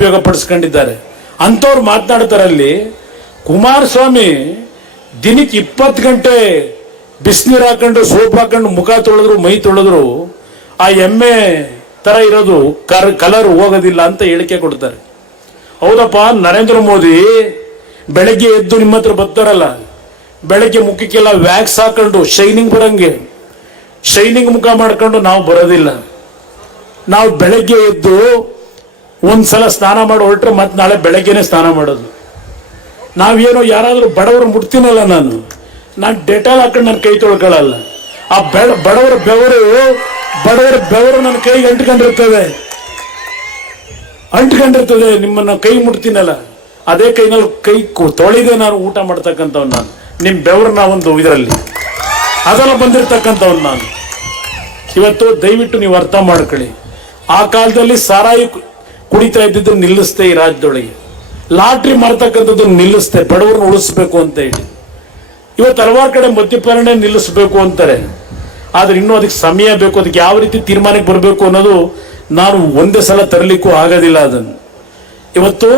ಉಪಯೋಗ ಪಡಿಸ್ಕೊಂಡಿದ್ದಾರೆ ಅಂಥವ್ರು ಮಾತನಾಡ್ತಾರಲ್ಲಿ. ಕುಮಾರಸ್ವಾಮಿ ದಿನಕ್ಕೆ 20 ಗಂಟೆ ಬಿಸಿನೀರು ಹಾಕೊಂಡು ಸೋಪ್ ಹಾಕೊಂಡು ಮುಖ ತೊಳೆದ್ರು ಮೈ ತೊಳೆದ್ರು ಆ ಎಮ್ಮೆ ತರ ಇರೋದು ಕಲರ್ ಹೋಗೋದಿಲ್ಲ ಅಂತ ಹೇಳಿಕೆ ಕೊಡ್ತಾರೆ. ಹೌದಪ್ಪ, ನರೇಂದ್ರ ಮೋದಿ ಬೆಳಗ್ಗೆ ಎದ್ದು ನಿಮ್ಮ ಹತ್ರ ಬರ್ತಾರಲ್ಲ, ಬೆಳಗ್ಗೆ ಮುಖಕ್ಕೆಲ್ಲ ವ್ಯಾಕ್ಸ್ ಹಾಕೊಂಡು ಶೈನಿಂಗ್ ಬರಂಗೆ ಶೈನಿಂಗ್ ಮುಖ ಮಾಡ್ಕೊಂಡು ನಾವು ಬರೋದಿಲ್ಲ. ನಾವು ಬೆಳಗ್ಗೆ ಎದ್ದು ಒಂದ್ಸಲ ಸ್ನಾನ ಮಾಡಿ ಹೊರಟ್ರೆ ಮತ್ತೆ ನಾಳೆ ಬೆಳಗ್ಗೆನೆ ಸ್ನಾನ ಮಾಡೋದು. ನಾವೇನೋ ಯಾರಾದರೂ ಬಡವರು ಮುಟ್ತೀನಲ್ಲ, ನಾನು ಡೆಟಾಲ್ ಹಾಕೊಂಡು ನನ್ನ ಕೈ ತೊಳ್ಕೊಳ್ಳಲ್ಲ. ಆ ಬಡವರ ಬೆವರು ನನ್ನ ಕೈಗೆ ಅಂಟ್ಕೊಂಡಿರ್ತದೆ. ನಿಮ್ಮನ್ನ ಕೈ ಮುಟ್ತೀನಲ್ಲ, ಅದೇ ಕೈನಲ್ಲಿ ಕೈ ತೊಳೆದೇ ನಾನು ಊಟ ಮಾಡ್ತಕ್ಕಂಥವ್ನು. ನಾನು ನಿಮ್ಮ ಬೆವರನ್ನ ಒಂದು ಇದರಲ್ಲಿ ಅದೆಲ್ಲ ಬಂದಿರ್ತಕ್ಕಂಥವ್ನು ನಾನು. ಇವತ್ತು ದಯವಿಟ್ಟು ನೀವು ಅರ್ಥ ಮಾಡ್ಕೊಳ್ಳಿ. ಆ ಕಾಲದಲ್ಲಿ ಸಾರಾಯಿ ಕುಡಿತಾ ಇದ್ದಿದ್ದು ನಿಲ್ಲಿಸ್ತೆ ಈ ರಾಜ್ಯದೊಳಗೆ, ಲಾಟ್ರಿ ಮಾಡ್ತಕ್ಕಂಥದ್ದು ನಿಲ್ಲಿಸ್ತೆ, ಬಡವರನ್ನ ಉಳಿಸ್ಬೇಕು ಅಂತ ಹೇಳಿ. ಇವತ್ತು ಹಲವಾರು ಕಡೆ ಮದ್ಯಪಾನ ನಿಲ್ಲಿಸ್ಬೇಕು ಅಂತಾರೆ, ಆದ್ರೆ ಇನ್ನೂ ಅದಕ್ಕೆ ಸಮಯ ಬೇಕು. ಅದಕ್ಕೆ ಯಾವ ರೀತಿ ತೀರ್ಮಾನಕ್ಕೆ ಬರಬೇಕು ಅನ್ನೋದು ನಾನು ಒಂದೇ ಸಲ ತರಲಿಕ್ಕೂ ಆಗೋದಿಲ್ಲ. ಅದನ್ನು ಇವತ್ತು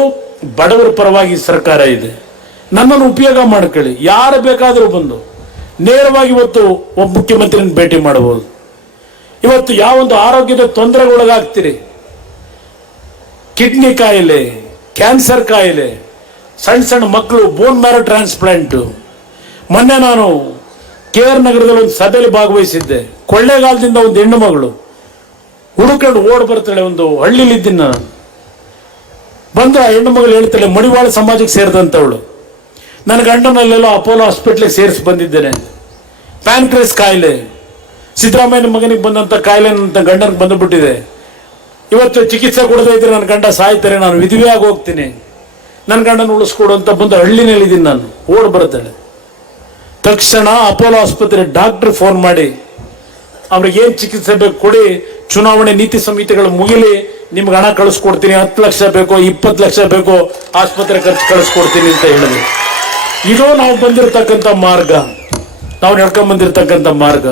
ಬಡವರ ಪರವಾಗಿ ಸರ್ಕಾರ ಇದೆ, ನನ್ನನ್ನು ಉಪಯೋಗ ಮಾಡ್ಕೊಳ್ಳಿ. ಯಾರು ಬೇಕಾದರೂ ಬಂದು ನೇರವಾಗಿ ಇವತ್ತು ಒಬ್ಬ ಮುಖ್ಯಮಂತ್ರಿನ ಭೇಟಿ ಮಾಡಬಹುದು. ಇವತ್ತು ಯಾವೊಂದು ಆರೋಗ್ಯದ ತೊಂದರೆಗೊಳಗಾಗ್ತೀರಿ, ಕಿಡ್ನಿ ಕಾಯಿಲೆ, ಕ್ಯಾನ್ಸರ್ ಕಾಯಿಲೆ, ಸಣ್ಣ ಸಣ್ಣ ಮಕ್ಕಳು ಬೋನ್ ಮ್ಯಾರೋ ಟ್ರಾನ್ಸ್ಪ್ಲಾಂಟ್. ಮೊನ್ನೆ ನಾನು KR ನಗರದಲ್ಲಿ ಒಂದು ಸಭೆಯಲ್ಲಿ ಭಾಗವಹಿಸಿದ್ದೆ. ಕೊಳ್ಳೇಗಾಲದಿಂದ ಒಂದು ಹೆಣ್ಣು ಮಗಳು ಹುಡುಕೊಂಡು ಓಡ್ ಬರ್ತಾಳೆ. ಒಂದು ಹಳ್ಳಿಲಿದ್ದೀನಿ ನಾನು. ಬಂದು ಆ ಹೆಣ್ಣು ಮಗಳು ಹೇಳ್ತಾಳೆ, ಮಡಿವಾಳ ಸಮಾಜಕ್ಕೆ ಸೇರಿದಂಥವಳು, ನನ್ನ ಗಂಡನಲ್ಲೆಲ್ಲೋ ಅಪೋಲೋ ಹಾಸ್ಪಿಟ್ಲಿಗೆ ಸೇರಿಸಿ ಬಂದಿದ್ದೇನೆ. ಪ್ಯಾನ್ಕ್ರೇಸ್ ಕಾಯಿಲೆ, ಸಿದ್ದರಾಮಯ್ಯನ ಮಗನಿಗೆ ಬಂದಂಥ ಕಾಯಿಲೆ ನನ್ನ ಗಂಡನಿಗೆ ಬಂದುಬಿಟ್ಟಿದೆ. ಇವತ್ತು ಚಿಕಿತ್ಸೆ ಕೊಡದೇ ಇದ್ರೆ ನನ್ನ ಗಂಡ ಸಾಯ್ತಾರೆ, ನಾನು ವಿಧವೆಯಾಗಿ ಹೋಗ್ತೀನಿ, ನನ್ನ ಗಂಡನ ಉಳಿಸ್ಕೊಡು ಅಂತ ಬಂದು ಹಳ್ಳಿನಲ್ಲಿದ್ದೀನಿ ನಾನು. ಓಡ್ ಬರ್ತಾಳೆ. ತಕ್ಷಣ ಅಪೋಲೋ ಆಸ್ಪತ್ರೆ ಡಾಕ್ಟರ್ ಫೋನ್ ಮಾಡಿ ಅವ್ರಿಗೆ ಏನು ಚಿಕಿತ್ಸೆ ಬೇಕು ಕೊಡಿ, ಚುನಾವಣೆ ನೀತಿ ಸಂಹಿತೆಗಳು ಮುಗಿಲಿ, ನಿಮ್ಗೆ ಹಣ ಕಳಿಸ್ಕೊಡ್ತೀನಿ, 10 ಲಕ್ಷ ಬೇಕೋ 20 ಲಕ್ಷ ಬೇಕೋ ಆಸ್ಪತ್ರೆ ಖರ್ಚು ಕಳಿಸ್ಕೊಡ್ತೀನಿ ಅಂತ ಹೇಳಿದ್ರು. ಇದು ನಾವು ಬಂದಿರತಕ್ಕಂಥ ಮಾರ್ಗ, ನಾವು ನಡ್ಕೊಂಡ್ ಬಂದಿರತಕ್ಕಂಥ ಮಾರ್ಗ.